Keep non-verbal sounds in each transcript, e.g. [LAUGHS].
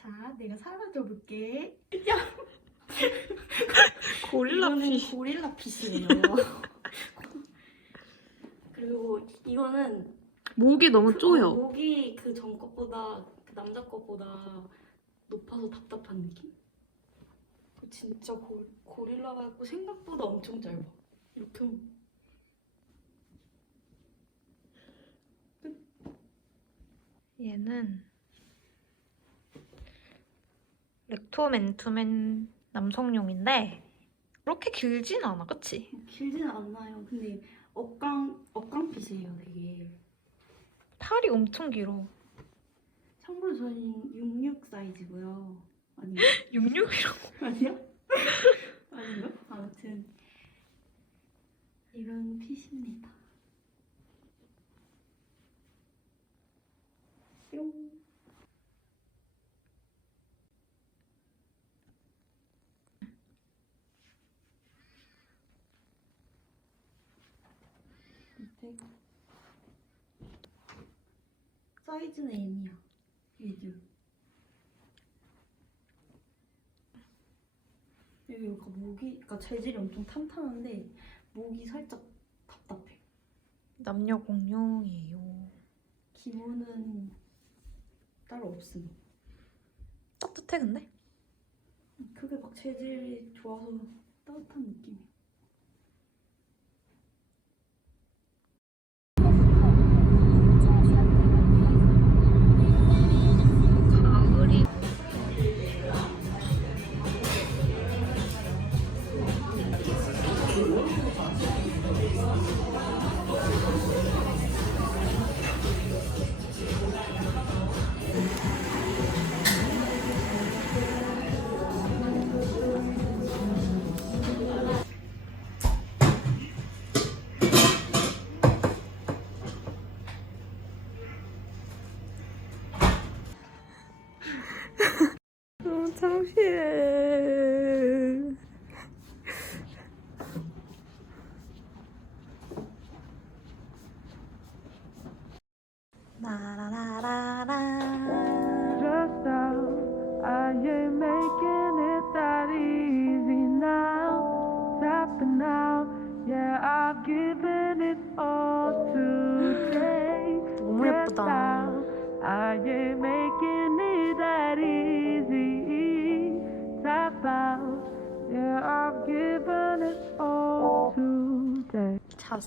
자, 내가 사라져 볼게. 고릴라 이거는 피. 고릴라 핏이에요. [LAUGHS] 그리고 이거는 목이 너무 그- 어, 쪼여. 목이 그 전 것보다 그 남자 것보다 높아서 답답한 느낌? 그 진짜 고, 고릴라 같고 생각보다 엄청 짧아. 이렇게 하면 얘는 렉토멘투멘 남성용인데 그렇게 길진 않아, 그치? 길지는 않나요. 근데 억강 억강핏이에요, 되게. 팔이 엄청 길어. 참고로 저는 66 사이즈고요. 아니 [LAUGHS] 66이라고. 아니요? [LAUGHS] 아닌가? 아무튼 이런 핏입니다. 뿅. 밑에 사이즈는 M이야. 얘들. 여기 그러니까 목이, 그러니까 재질이 엄청 탄탄한데 목이 살짝 답답해. 남녀 공용이에요. 기모는 따로 없음. 따뜻해, 근데? 그게 막 재질이 좋아서 따뜻한 느낌 Tschüss. [LAUGHS]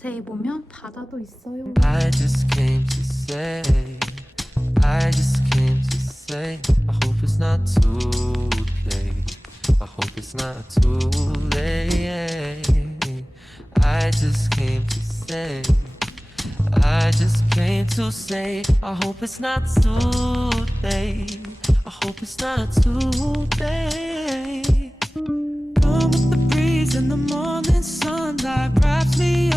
자세히 보면 바다도 있어요. I just came to say, I just came to say, I hope it's not too late. I hope it's not too late. I just came to say, I just came to say, I hope it's not too late. I hope it's not too late. Come with the breeze in the morning sunlight wraps me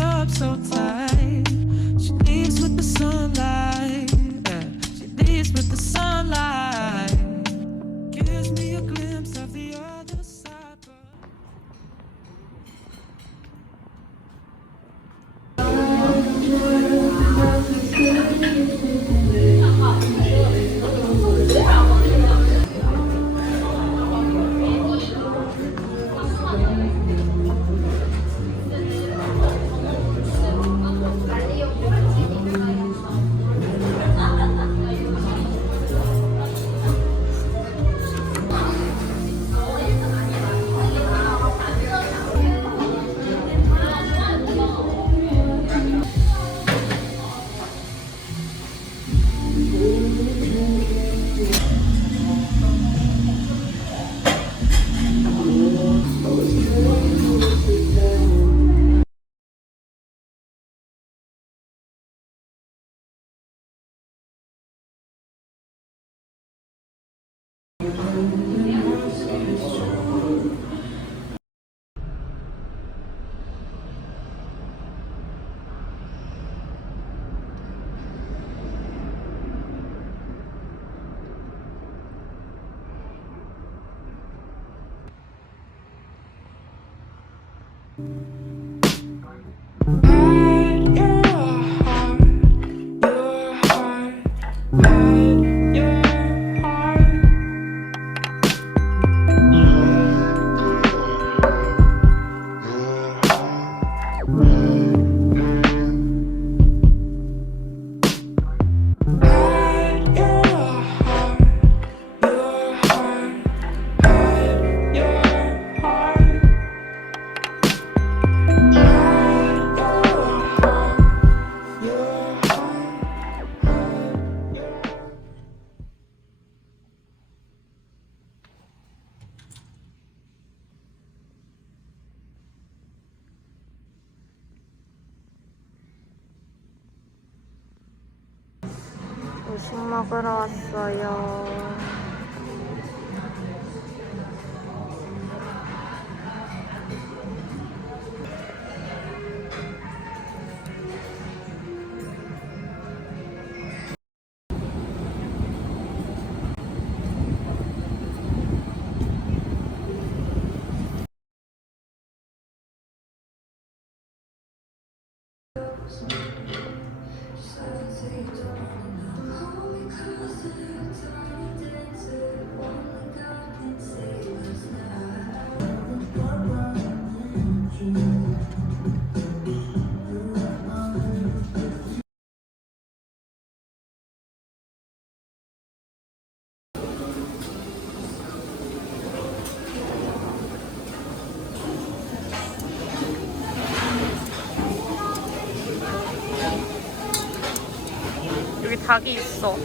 조식 먹으러 왔어요. 여 Closer, closer, closer. 닭이 있어.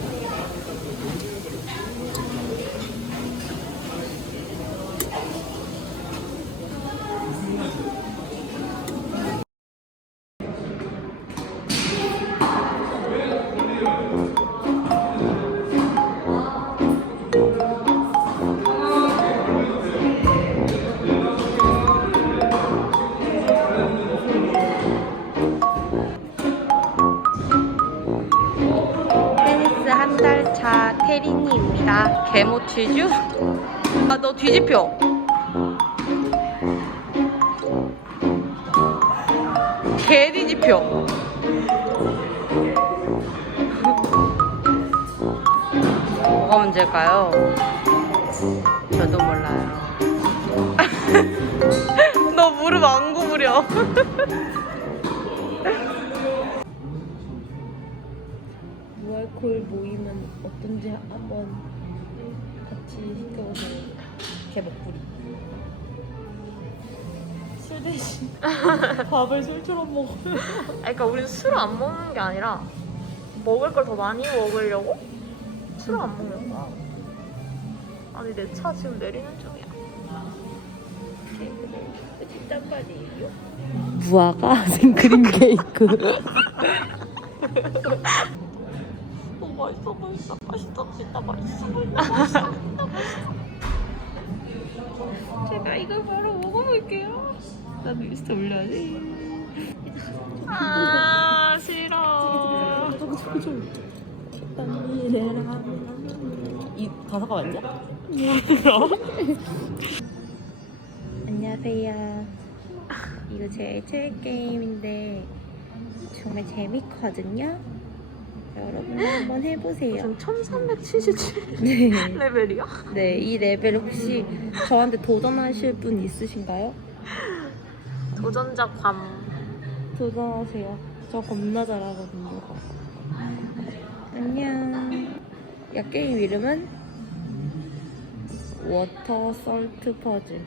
개모치주? 아, 너 뒤집혀. 개 뒤집혀. 뭐가 문제일까요? 저도 몰라요. [LAUGHS] 너 무릎 안 구부려. 무알콜 모임은 어떤지 한번 같이 시켜보세요. 개먹구리. 술 대신 [LAUGHS] 밥을 술처럼 먹어요. 아니, 그러니까 우리는 술을 안 먹는 게 아니라 먹을 걸 더 많이 먹으려고 술을 안 먹는 거야. 아니 내 차 지금 내리는 중이야. 무화과 생크림 케이크. [LAUGHS] 어 맛있어 보인다. 맛있어 보인다. 맛있어 보인다. 맛있어 [LAUGHS] 보인다. 제가 이걸 바로 먹어볼게요. 나도 인스타 올려야지. 아 싫어. 이 가사가 맞냐? [LAUGHS] 안녕하세요. 이거 제 최애 게임인데 정말 재밌거든요. 여러분 한번 해보세요. 지금 1377 네. [LAUGHS] 레벨이야? 네, 이 레벨 혹시 저한테 도전하실 분 있으신가요? 도전자 괌. 도전하세요. 저 겁나 잘하거든요. 안녕. 야 게임 이름은 워터 솔트 퍼즐.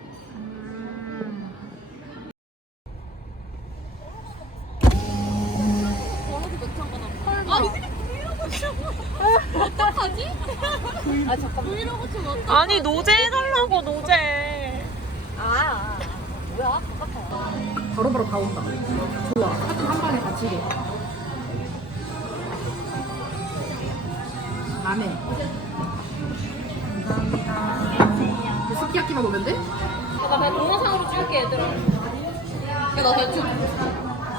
아니 노제 해달라고 노제. 바로바로 다 온다. 좋아. 하여튼 한 방에 다치게. 맘에. 감사합니다. 그 스키야키만 오면 돼? 나 그냥 동영상으로 찍을게 얘들아. 야나 대충.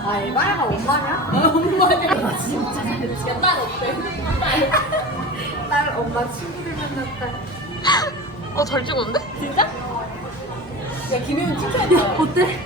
아, 에바야가 엄마냐? 엄마냐? 진짜 잘했지. 야딸 어때? 딸 엄마 친구들 만났다. 어 잘 찍었는데? 야, 김혜은 칭찬했다. 어때?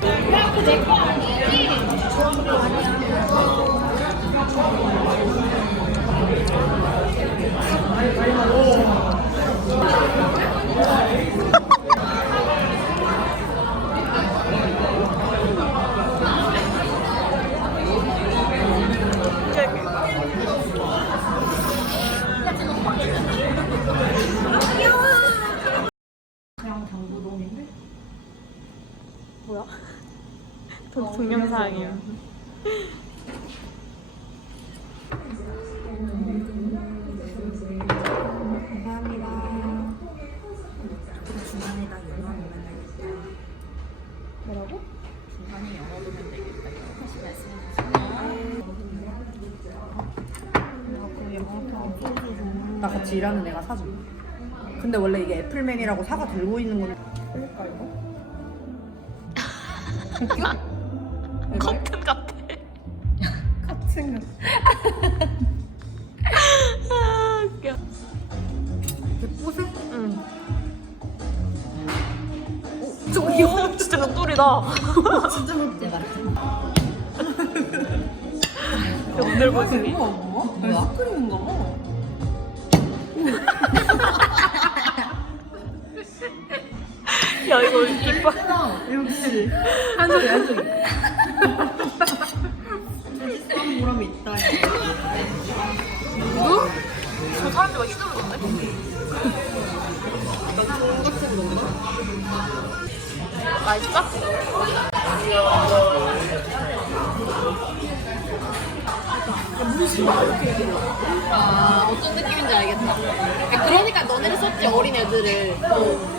동- 동영상이야. 뭐라고? 중간에 영어 보면 되겠다. 다시 말씀해 나그 영화 편나 같이 일하는 애가 사줘. 근데 원래 이게 애플맨이라고 사과 들고 있는 건 그럴까 이거? [LAUGHS] 커튼 같아. 같은 거. 아, 웃겨. 예쁘세? 응. 저기요. 진짜 벽돌이다. 진짜 예쁘다. 벽돌 모습이. 뭐야? 뭐야? 스크린인가 봐. 야, 이거 이빨. 역시 한쪽이 한쪽이. 싸움 보람이 있다. 저 사람들 막 휘두르던데? 맛있어? 아 어떤 느낌인지 알겠다. 그러니까 너네를 썼지 어린 애들을. 근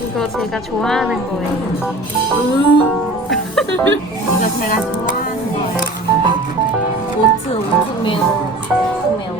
이거 제가 좋아하는 거예요. 이거 제가 좋아하는 거예요. 오츠 오츠 매우 오츠 매우.